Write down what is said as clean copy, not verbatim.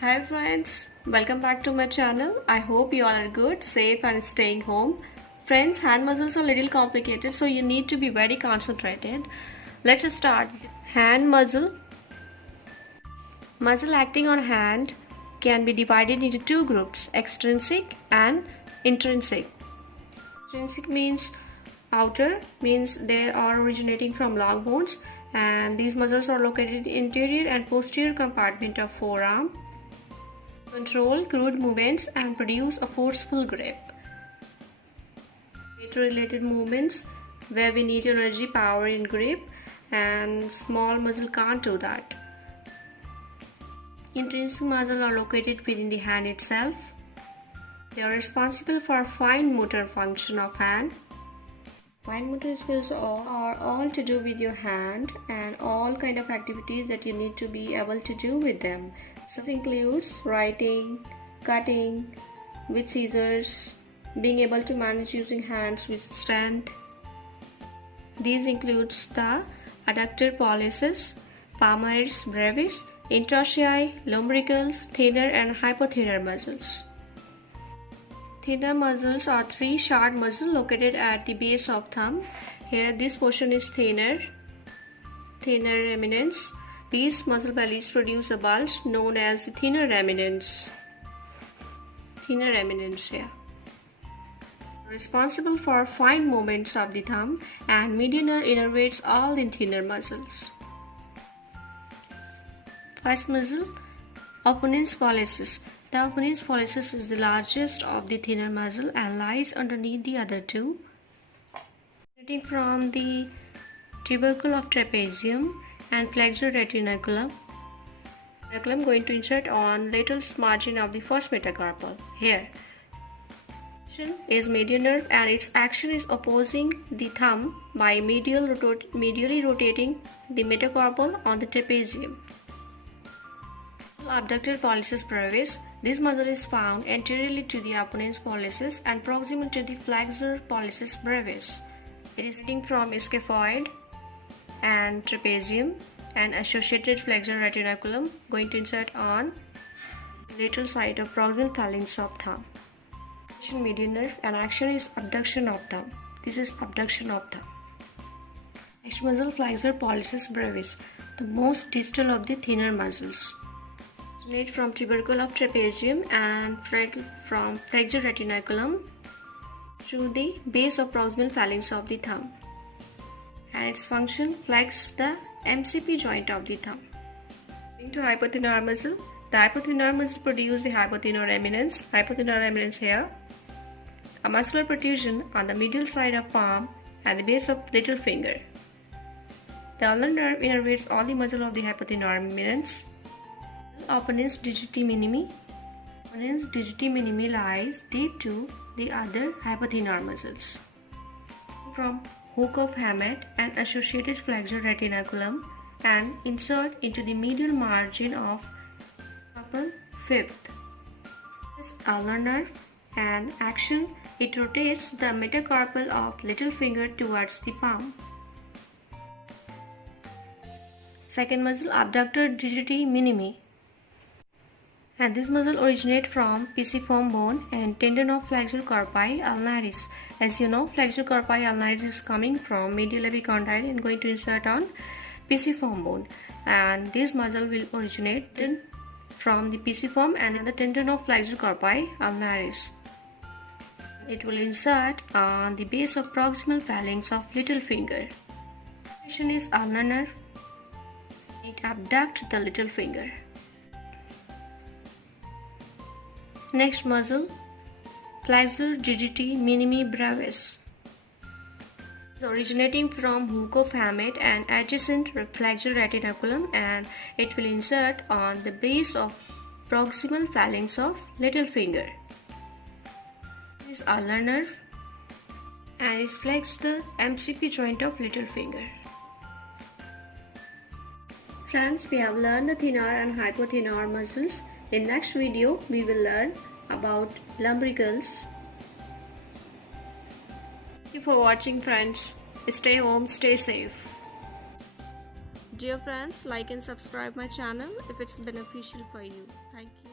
Hi friends, welcome back to my channel. I hope you all are good, safe and staying home. Friends, hand muscles are a little complicated, so you need to be very concentrated. Let's start. Hand muscle. Muscle acting on hand can be divided into two groups, extrinsic and intrinsic. Extrinsic means outer, means they are originating from long bones, and these muscles are located in interior and posterior compartment of forearm. Control crude movements and produce a forceful grip. Weight related movements where we need energy, power in grip, and small muscle can't do that. Intrinsic muscles are located within the hand itself. They are responsible for fine motor function of hand. Fine motor skills are all to do with your hand and all kind of activities that you need to be able to do with them. So this includes writing, cutting with scissors, being able to manage using hands with strength. These includes the Abductor, Pollicis, palmaris brevis, interossei, Lumbricals, thenar and hypothenar muscles. Thenar muscles are three short muscles located at the base of thumb. Here this portion is thenar eminence. These muscle bellies produce a bulge known as the thenar eminence. Thenar eminence here. Responsible for fine movements of the thumb, and medianer innervates all the thenar muscles. First muscle, Opponens pollicis. The Opponens pollicis is the largest of the thenar muscle and lies underneath the other two. Originating from the tubercle of trapezium and flexor retinaculum. I'm going to insert on lateral margin of the first metacarpal. Here. Is median nerve and its action is opposing the thumb by medially rotating the metacarpal on the trapezium. Abductor pollicis brevis. This muscle is found anteriorly to the Opponens pollicis and proximal to the flexor pollicis brevis. It is sitting from scaphoid and trapezium and associated flexor retinaculum, going to insert on lateral side of proximal phalanx of thumb. Median nerve and action is abduction of thumb. This is abduction of thumb. Next muscle, flexor pollicis brevis, the most distal of the thenar muscles. Originate from tubercle of trapezium and from flexor retinaculum to the base of proximal phalanx of the thumb. And its function, flex the MCP joint of the thumb. Into hypothenar muscle. The hypothenar muscle produces the hypothenar eminence. Hypothenar eminence here. A muscular protrusion on the medial side of palm and the base of little finger. The ulnar nerve innervates all the muscle of the hypothenar eminence. Opponens digiti minimi. Opponens digiti minimi lies deep to the other hypothenar muscles. From hook of Hammett and associated flexor retinaculum and insert into the medial margin of carpal fifth. This ulnar nerve and action, it rotates the metacarpal of little finger towards the palm. Second muscle, Abductor digiti minimi. And this muscle originates from pisiform bone and tendon of flexor carpi ulnaris. As you know, flexor carpi ulnaris is coming from medial epicondyle and going to insert on pisiform bone. And this muscle will originate then from the pisiform and then the tendon of flexor carpi ulnaris. It will insert on the base of proximal phalanx of little finger. Action is ulnar nerve. It abducts the little finger. Next muscle, flexor digiti minimi brevis. It's originating from hook of Hammett and adjacent flexor retinaculum, and it will insert on the base of proximal phalanx of little finger. This is ulnar nerve and it flexes the MCP joint of little finger. Friends, we have learned the thenar and hypothenar muscles. In next video, we will learn about lumbricals. Thank you for watching, friends. Stay home, stay safe. Dear friends, like and subscribe my channel if it's beneficial for you. Thank you.